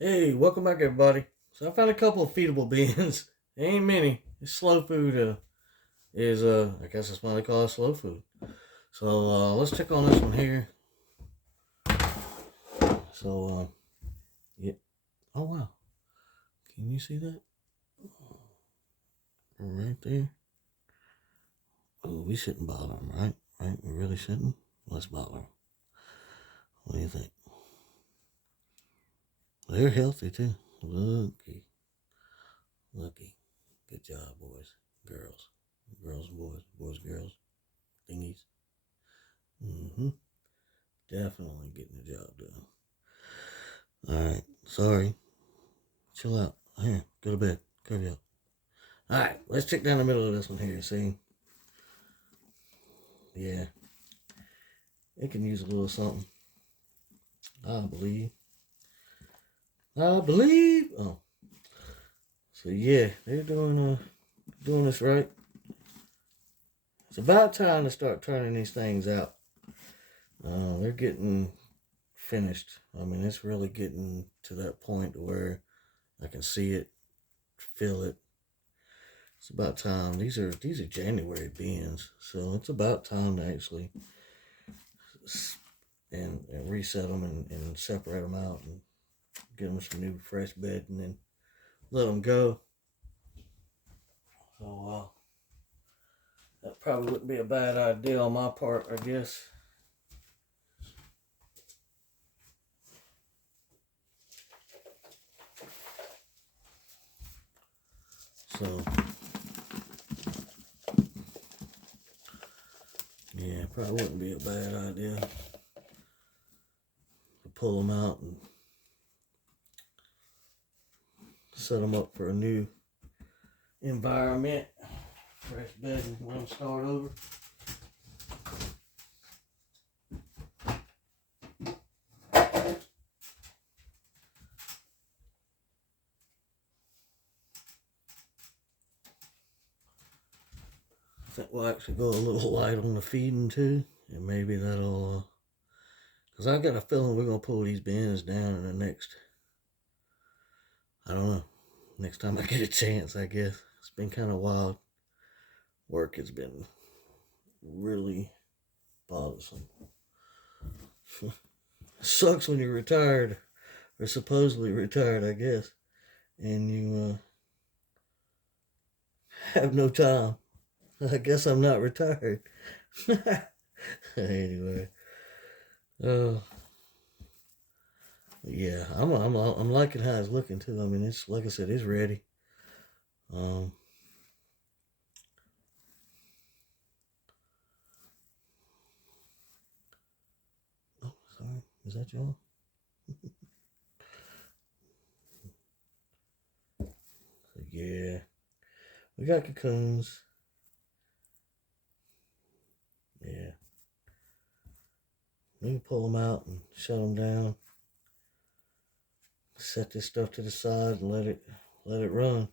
Hey, welcome back, everybody. So I found a couple of feedable beans. There ain't many. It's slow food. I guess that's why they call it slow food. So let's check on this one here. So yeah. Oh wow, can you see that? Right there. Oh, we shouldn't bother them, right? Right? We really shouldn't. Let's bother them. What do you think? They're healthy too. Lucky, lucky. Good job, boys, girls, girls, boys, boys, girls, thingies. Mm-hmm. Definitely getting the job done. All right. Sorry. Chill out. Here, go to bed. Cover you up. All right. Let's check down the middle of this one here. See? Yeah. It can use a little something. I believe. I believe. Oh. So yeah, they're doing this right. It's about time to start turning these things out. They're getting finished. I mean, it's really getting to that point where I can see it, feel it. It's about time. These are January beans, so it's about time to actually and reset them and separate them out and get them some new fresh bed and then let them go. So that probably wouldn't be a bad idea on my part, I guess. So yeah, probably wouldn't be a bad idea to pull them out and set them up for a new environment, fresh bed, and let them start over. I think we'll actually go a little light on the feeding too, and maybe that'll. Cause I got a feeling we're gonna pull these bins down in the next. I don't know. Next time I get a chance, I guess. It's been kind of wild. Work has been really bothersome. Sucks when you're retired or supposedly retired, I guess, and you have no time. I guess I'm not retired. Anyway, uh, yeah, I'm liking how it's looking too. I mean, it's like I said, it's ready. Um, oh, sorry, is that y'all? So yeah, we got cocoons. Yeah, we can pull them out and shut them down. Set this stuff to the side and let it run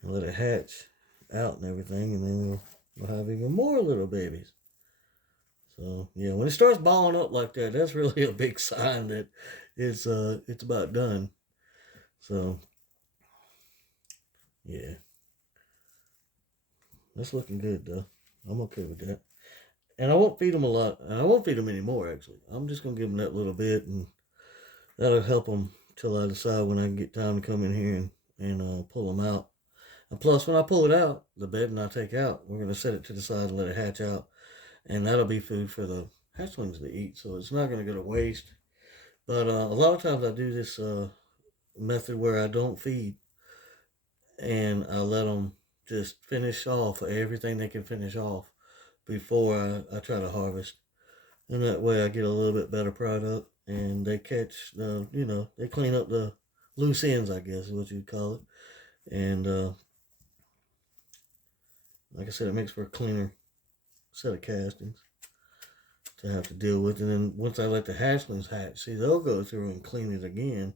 and let it hatch out and everything, and then we'll have even more little babies. So yeah, when it starts balling up like that, that's really a big sign that it's about done. So yeah, that's looking good though. I'm okay with that. And I won't feed them a lot. And I won't feed them anymore actually. I'm just gonna give them that little bit, and that'll help them till I decide when I get time to come in here and pull them out. And plus, when I pull it out, the bedding I take out, we're gonna set it to the side and let it hatch out, and that'll be food for the hatchlings to eat. So it's not gonna go to waste. But a lot of times I do this method where I don't feed and I let them just finish off everything they can finish off before I try to harvest. And that way I get a little bit better product and they catch they clean up the loose ends, I guess is what you'd call it. And like I said, it makes for a cleaner set of castings to have to deal with. And then once I let the hatchlings hatch, see, they'll go through and clean it again,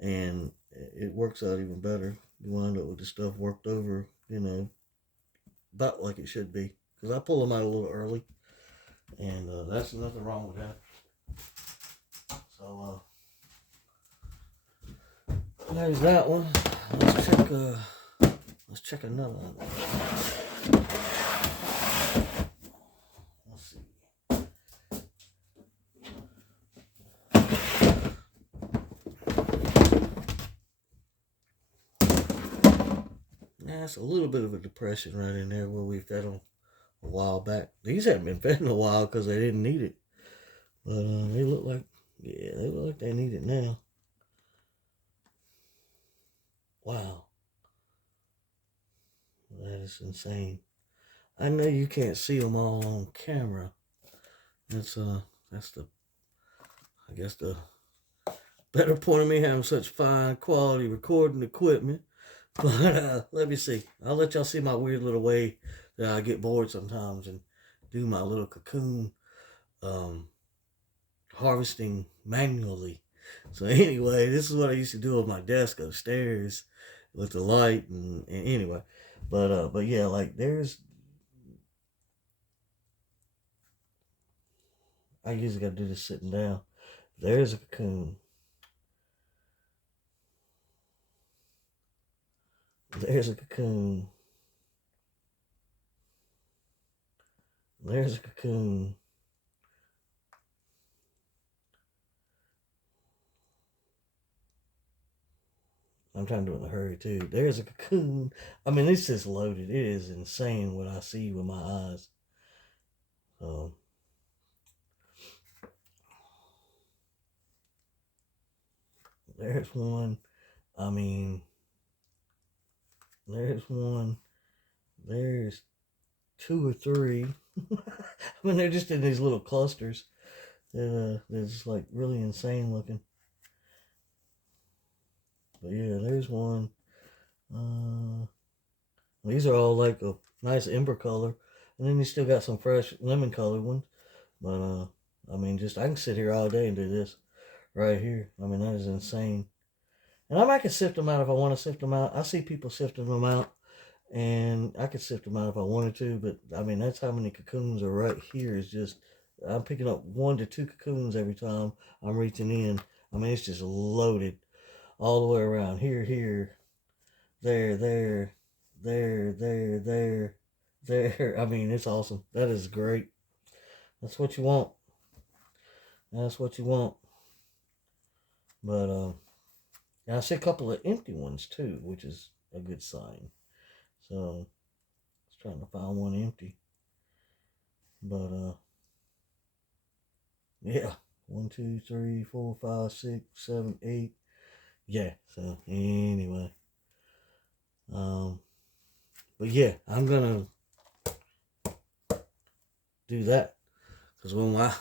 and it works out even better. You wind up with the stuff worked over, about like it should be. Because I pull them out a little early, and that's nothing wrong with that. So There's that one. Let's check another one. Let's see. Yeah, it's a little bit of a depression right in there where we fed them a while back. These haven't been fed in a while because they didn't need it. But they look like, yeah, they look like they need it now. Wow. That is insane. I know you can't see them all on camera. That's the, I guess the better point of me having such fine quality recording equipment. But let me see. I'll let y'all see my weird little way that I get bored sometimes and do my little cocoon harvesting manually. So anyway, this is what I used to do on my desk upstairs with the light and anyway. But yeah, like I usually gotta do this sitting down. There's a cocoon. There's a cocoon. There's a cocoon. I'm trying to do it in a hurry too. There's a cocoon. I mean, it's just loaded. It is insane what I see with my eyes. There's one. I mean, there's one. There's two or three. I mean, they're just in these little clusters. They're just like really insane looking. But yeah, there's one. These are all like a nice amber color, and then you still got some fresh lemon colored ones. But I mean, just I can sit here all day and do this right here. I mean, that is insane. And I might can sift them out if I want to sift them out. I see people sifting them out, and I could sift them out if I wanted to. But I mean, that's how many cocoons are right here. It's just I'm picking up 1 to 2 cocoons every time I'm reaching in. I mean, it's just loaded all the way around. Here, there, there. I mean, it's awesome. That is great. That's what you want. That's what you want. But and I see a couple of empty ones too, which is a good sign. So I was trying to find one empty. But yeah. 1, 2, 3, 4, 5, 6, 7, 8. Yeah, so anyway. But yeah, I'm gonna do that. Because when I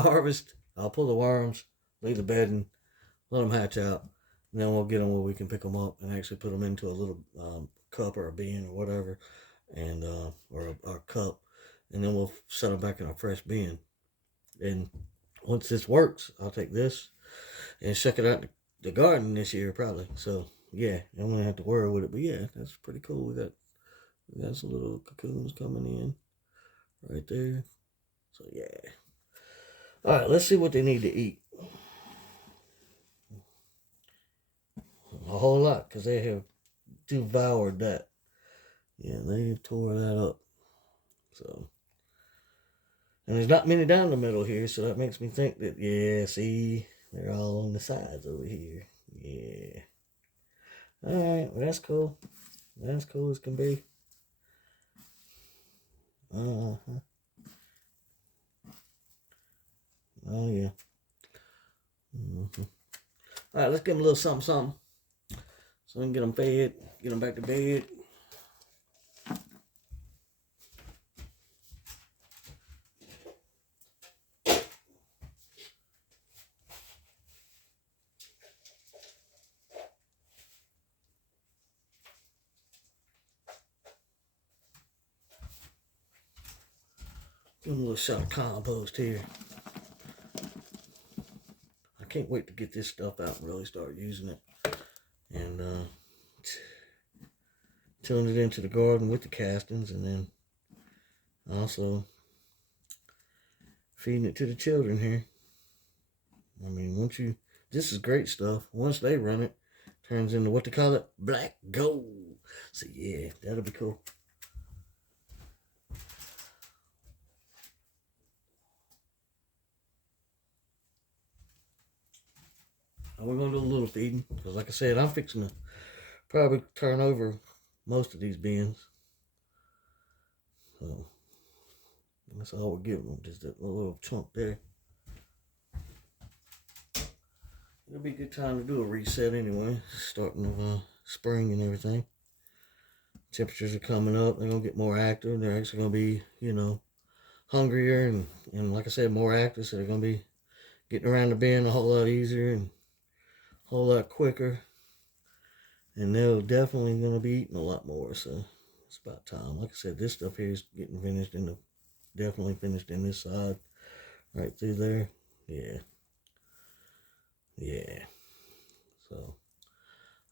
harvest, I'll pull the worms, leave the bedding, let them hatch out, and then we'll get them where we can pick them up and actually put them into a little cup or a bin or whatever, and or a cup, and then we'll set them back in a fresh bin. And once this works, I'll take this and check it out in the garden this year probably. So yeah, I'm gonna have to worry with it, but yeah, that's pretty cool. We got some little cocoons coming in right there. So yeah. All right, let's see what they need to eat. A whole lot, because they have devoured that. Yeah, they tore that up. So, and there's not many down the middle here, so that makes me think that, yeah, see, they're all on the sides over here. Yeah. All right, well, that's cool. That's cool as can be. Uh-huh. Oh, yeah. Mm-hmm. All right, let's give them a little something, something. So we can get them fed, get them back to bed. Give them a little shot of compost here. I can't wait to get this stuff out and really start using it. And tilling it into the garden with the castings, and then also feeding it to the children here. I mean, this is great stuff. Once they run it, turns into what they call it, black gold. So yeah, that'll be cool. And we're gonna do a little feeding because, like I said, I'm fixing to probably turn over most of these bins. So that's all we're giving them, just that little chunk there. It'll be a good time to do a reset anyway, starting of spring and everything. Temperatures are coming up. They're going to get more active. They're actually going to be, hungrier and like I said, more active. So they're going to be getting around the bend a whole lot easier and a whole lot quicker. And they're definitely going to be eating a lot more. So it's about time. Like I said, this stuff here is getting finished definitely finished in this side. Right through there. Yeah. Yeah. So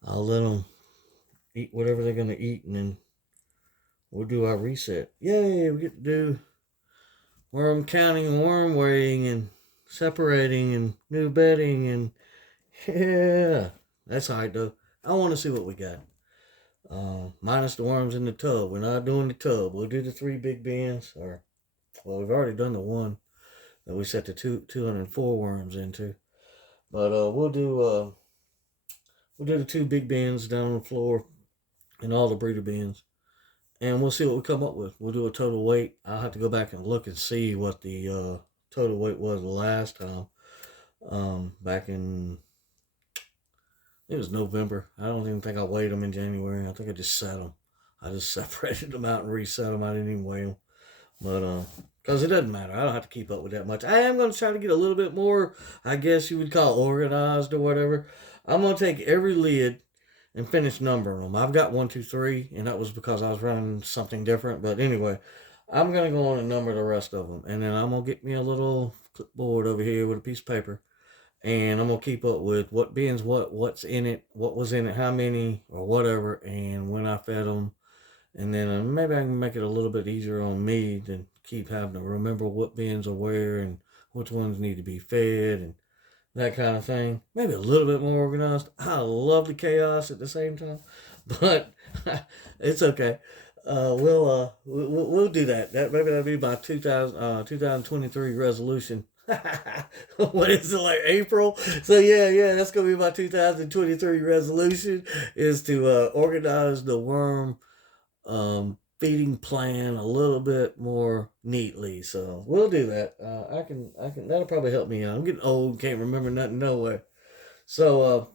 I'll let them eat whatever they're going to eat, and then we'll do our reset. Yay, we get to do worm counting and worm weighing and separating and new bedding, and yeah, that's all right though. I want to see what we got. Minus the worms in the tub. We're not doing the tub. We'll do the 3 big bins, well, we've already done the one that we set the 204 worms into. But we'll do the 2 big bins down on the floor and all the breeder bins, and we'll see what we come up with. We'll do a total weight. I'll have to go back and look and see what the total weight was the last time. Back in, it was November. I don't even think I weighed them in January. I think I just set them. I just separated them out and reset them. I didn't even weigh them. But because it doesn't matter. I don't have to keep up with that much. I am going to try to get a little bit more, I guess you would call organized or whatever. I'm going to take every lid and finish numbering them. I've got 1, 2, 3, and that was because I was running something different. But anyway, I'm going to go on and number the rest of them. And then I'm going to get me a little clipboard over here with a piece of paper. And I'm going to keep up with what bins, what's in it, what was in it, how many, or whatever, and when I fed them. And then maybe I can make it a little bit easier on me than keep having to remember what bins are where and which ones need to be fed and that kind of thing. Maybe a little bit more organized. I love the chaos at the same time, but it's okay. We'll do that. Maybe that'll be my 2023 resolution. What is it, like April? So yeah, that's gonna be my 2023 resolution, is to organize the worm feeding plan a little bit more neatly. So we'll do that. I can that'll probably help me out. I'm getting old, can't remember nothing no way. So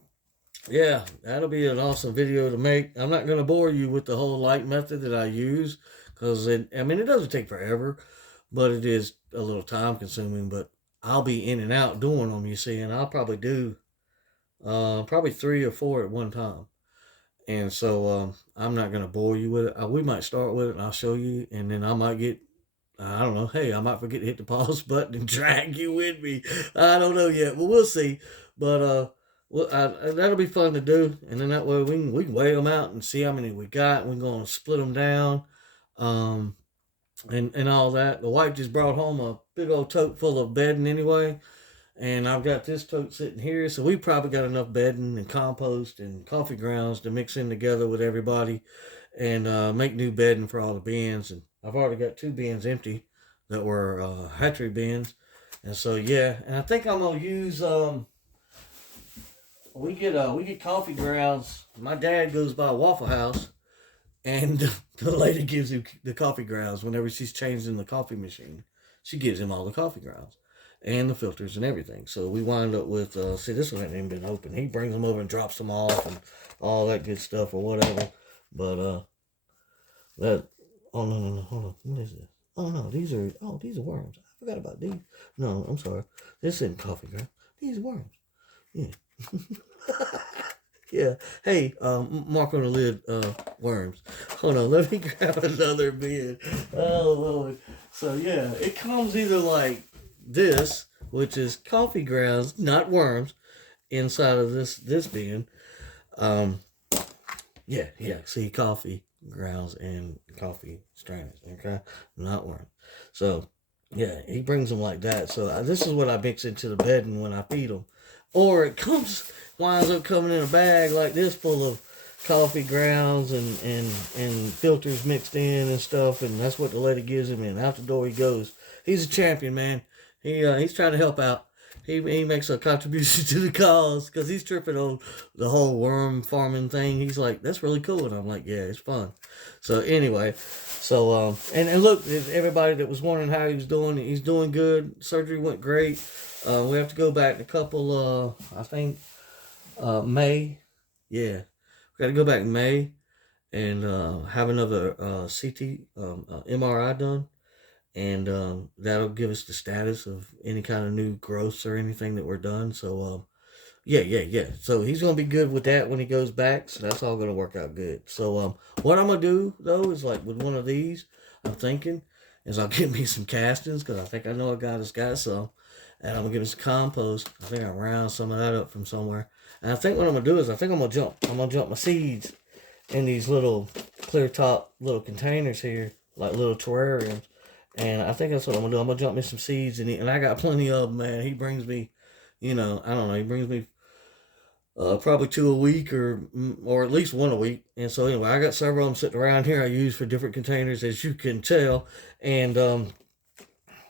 yeah, that'll be an awesome video to make. I'm not gonna bore you with the whole light method that I use, because it doesn't take forever, but it is a little time consuming. But I'll be in and out doing them, you see, and I'll probably do probably 3 or 4 at one time. And so I'm not going to bore you with it. We might start with it and I'll show you. And then I might get, I don't know, hey, I might forget to hit the pause button and drag you with me. I don't know yet, but we'll see. But that'll be fun to do. And then that way we can weigh them out and see how many we got. We're going to split them down and all that. The wife just brought home a big old tote full of bedding anyway. And I've got this tote sitting here, so we probably got enough bedding and compost and coffee grounds to mix in together with everybody and make new bedding for all the bins. And I've already got 2 bins empty that were hatchery bins. And so yeah, and I think I'm gonna use we get coffee grounds. My dad goes by Waffle House, and the lady gives him the coffee grounds whenever she's changing the coffee machine. She gives him all the coffee grounds and the filters and everything. So we wind up with, see, this one hasn't even been open. He brings them over and drops them off and all that good stuff or whatever. But, oh, no, hold on. What is this? Oh, no, these are worms. I forgot about these. No, I'm sorry. This isn't coffee ground. These are worms. Yeah. Yeah. Hey, mark on the lid, worms. Hold on, let me grab another bin. Oh, Lord. So, yeah, it comes either like this, which is coffee grounds, not worms, inside of this bin. Yeah, see, coffee grounds and coffee strainers, okay, not worms. So yeah, he brings them like that. So this is what I mix into the bedding when I feed them, or it comes winds up coming in a bag like this full of coffee grounds and filters mixed in and stuff, and that's what the lady gives him, and out the door he goes. He's a champion, man. He's trying to help out. He makes a contribution to the cause because he's tripping on the whole worm farming thing. He's like, that's really cool, and I'm like, yeah, it's fun. So anyway, and look, everybody that was wondering how he was doing, he's doing good. Surgery went great. We have to go back in a couple, I think, May. Yeah, we got to go back in May and have another CT, MRI done, and that'll give us the status of any kind of new growths or anything that we're done. So yeah. So he's gonna be good with that when he goes back. So that's all gonna work out good. So what I'm gonna do though is like with one of these, I'm thinking is I'll get me some castings because I think I know a guy that's got some, and I'm gonna get me some compost. I think I round some of that up from somewhere. And I think what I'm gonna do is I think I'm gonna jump my seeds in these little clear top little containers here, like little terrariums. And I think that's what I'm gonna do. I'm gonna jump me some seeds and I got plenty of them, man. He brings me, I don't know, he brings me probably two a week or at least one a week. And so anyway, I got several of them sitting around here I use for different containers, as you can tell. And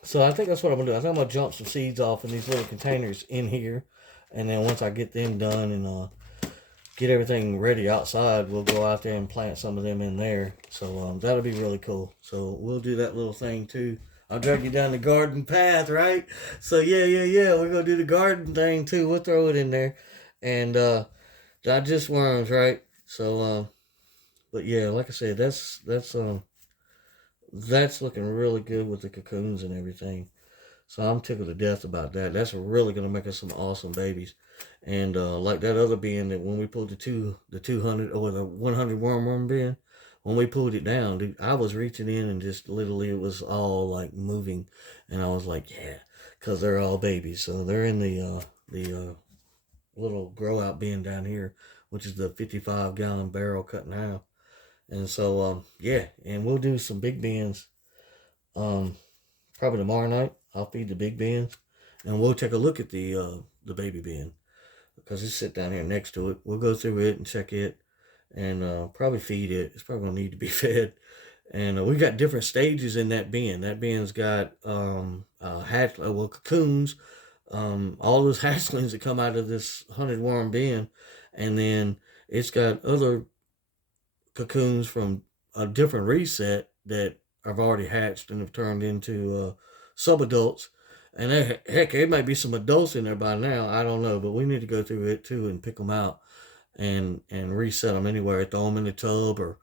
so I think that's what I'm gonna do. I think I'm gonna jump some seeds off in these little containers in here, and then once I get them done and get everything ready outside, we'll go out there and plant some of them in there. So that'll be really cool. So we'll do that little thing too. I'll drag you down the garden path, right? So yeah. We're gonna do the garden thing too. We'll throw it in there, and digest worms, right? So, but yeah, like I said, that's looking really good with the cocoons and everything. So I'm tickled to death about that. That's really gonna make us some awesome babies. And like that other bin that when we pulled the 200 or the 100 worm bin, when we pulled it down, dude, I was reaching in and just literally it was all like moving, and I was like, yeah, because they're all babies. So they're in the little grow out bin down here, which is the 55-gallon barrel cut in half. And so yeah, and we'll do some big bins. Um, Probably tomorrow night. I'll feed the big bins, and we'll take a look at the baby bin because it's sit down here next to it. We'll go through it and check it, and probably feed it. It's probably gonna need to be fed. And we got different stages in that bin. That bin's got cocoons, all those hatchlings that come out of this 100 worm bin, and then it's got other cocoons from a different reset that have already hatched and have turned into subadults. And heck, there might be some adults in there by now. I don't know, but we need to go through it too and pick them out and reset them anywhere. Throw them in the tub or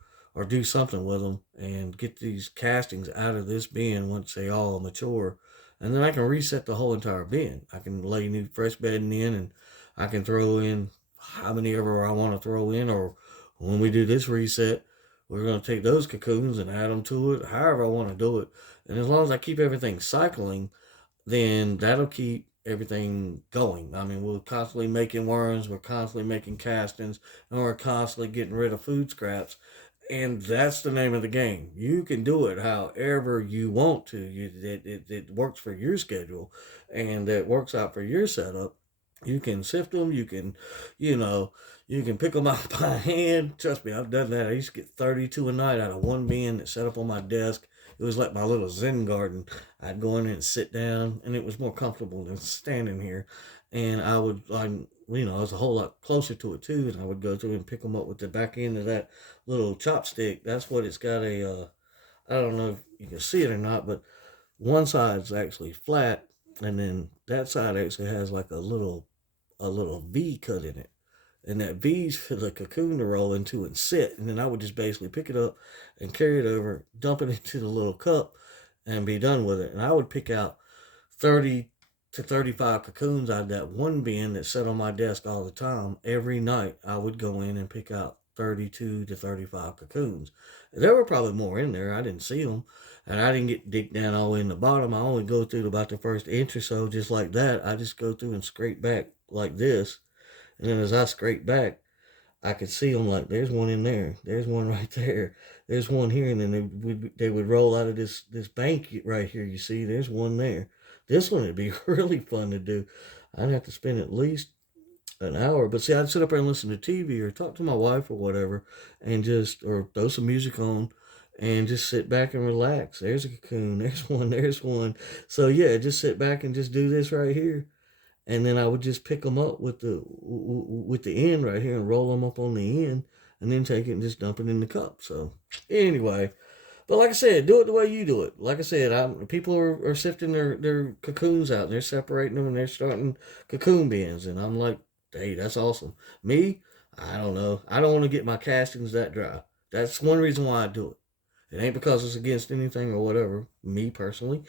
do something with them and get these castings out of this bin once they all mature. And then I can reset the whole entire bin. I can lay new fresh bedding in, and I can throw in how many ever I want to throw in. Or when we do this reset, we're going to take those cocoons and add them to it, however I want to do it. And as long as I keep everything cycling, then that'll keep everything going. I mean, we're constantly making worms, we're constantly making castings, and we're constantly getting rid of food scraps. And that's the name of the game. You can do it however you want to. It works for your schedule, and it works out for your setup. You can sift them. You know, you can pick them out by hand. Trust me, I've done that. I used to get 32 a night out of one bin that set up on my desk. It was like my little Zen garden. I'd go in there and sit down, and it was more comfortable than standing here. And I was a whole lot closer to it too, and I would go through and pick them up with the back end of that little chopstick. That's what it's got I don't know if you can see it or not, but one side's actually flat, and then that side actually has like a little V cut in it. And that V's for the cocoon to roll into and sit. And then I would just basically pick it up and carry it over, dump it into the little cup, and be done with it. And I would pick out 30 to 35 cocoons out of that one bin that sat on my desk all the time. Every night I would go in and pick out 32 to 35 cocoons. There were probably more in there. I didn't see them. And I didn't get dig down all the way in the bottom. I only go through about the first inch or so, just like that. I just go through and scrape back like this. And then as I scrape back, I could see them like, there's one in there. There's one right there. There's one here. And then they would roll out of this bank right here. You see, there's one there. This one would be really fun to do. I'd have to spend at least an hour. But see, I'd sit up there and listen to TV or talk to my wife or whatever, and just or throw some music on, and just sit back and relax. There's a cocoon. There's one. There's one. So yeah, just sit back and just do this right here, and then I would just pick them up with the end right here and roll them up on the end, and then take it and just dump it in the cup. So anyway, but like I said, do it the way you do it. Like I said, people are sifting their cocoons out and they're separating them and they're starting cocoon bins. And I'm like, hey, that's awesome. Me, I don't know. I don't want to get my castings that dry. That's one reason why I do it. It ain't because it's against anything or whatever. Me personally,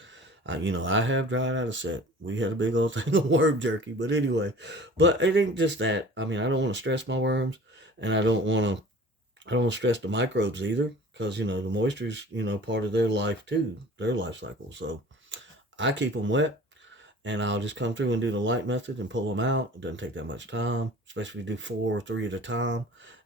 I have dried out a set. We had a big old thing of worm jerky. But anyway, but it ain't just that. I mean, I don't want to stress my worms and I don't stress the microbes either, because the moisture's part of their life too, their life cycle. So I keep them wet, and I'll just come through and do the light method and pull them out. It doesn't take that much time, especially if you do 4 or 3 at a time.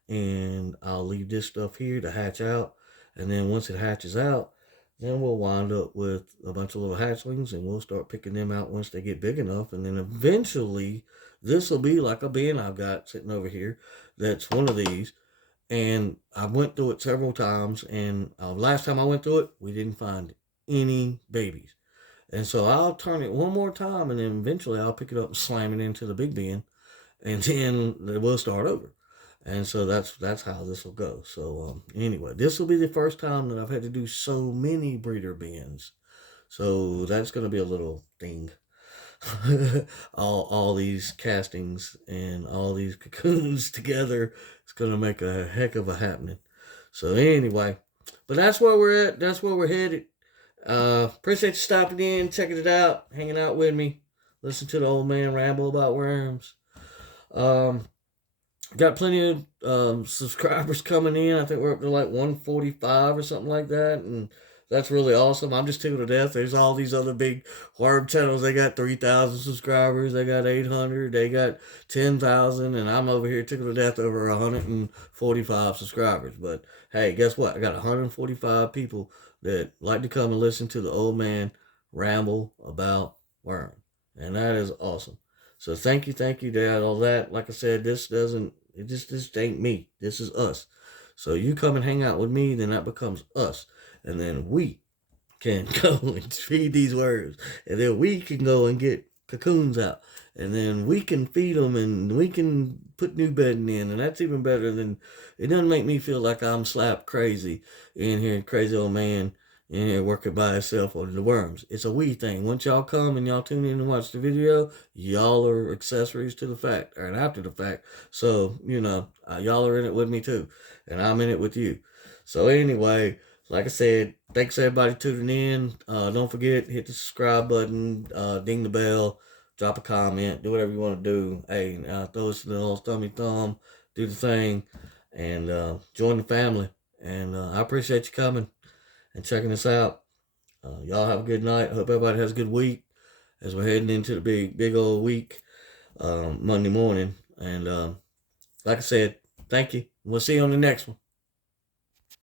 And I'll leave this stuff here to hatch out, and then once it hatches out, then we'll wind up with a bunch of little hatchlings, and we'll start picking them out once they get big enough, and then eventually this will be like a bin I've got sitting over here. That's one of these, and I went through it several times. And last time I went through it, we didn't find any babies. And so I'll turn it one more time, and then eventually I'll pick it up and slam it into the big bin, and then we'll start over. And so that's how this will go. So anyway, this will be the first time that I've had to do so many breeder bins. So that's going to be a little thing. all these castings and all these cocoons together, it's gonna make a heck of a happening. So anyway, but that's where we're at. That's where we're headed. Appreciate you stopping in, checking it out, hanging out with me, listen to the old man ramble about worms. Um, got plenty of subscribers coming in. I think we're up to like 145 or something like that, and that's really awesome. I'm just tickled to death. There's all these other big worm channels. They got 3,000 subscribers. They got 800. They got 10,000, and I'm over here tickled to death over 145 subscribers. But hey, guess what? I got 145 people that like to come and listen to the old man ramble about worm, and that is awesome. So thank you, Dad. All that. Like I said, this ain't me. This is us. So you come and hang out with me, then that becomes us. And then we can go and feed these worms. And then we can go and get cocoons out. And then we can feed them, and we can put new bedding in. And that's even better than, it doesn't make me feel like I'm slap crazy in here, crazy old man in here working by himself on the worms. It's a we thing. Once y'all come and y'all tune in and watch the video, y'all are accessories to the fact, or after the fact. So, y'all are in it with me too. And I'm in it with you. So anyway, like I said, thanks everybody tuning in. Don't forget, hit the subscribe button, ding the bell, drop a comment, do whatever you want to do. Hey, throw us a little thumb, do the thing, and join the family. And I appreciate you coming and checking us out. Y'all have a good night. Hope everybody has a good week as we're heading into the big old week, Monday morning. And like I said, thank you. We'll see you on the next one.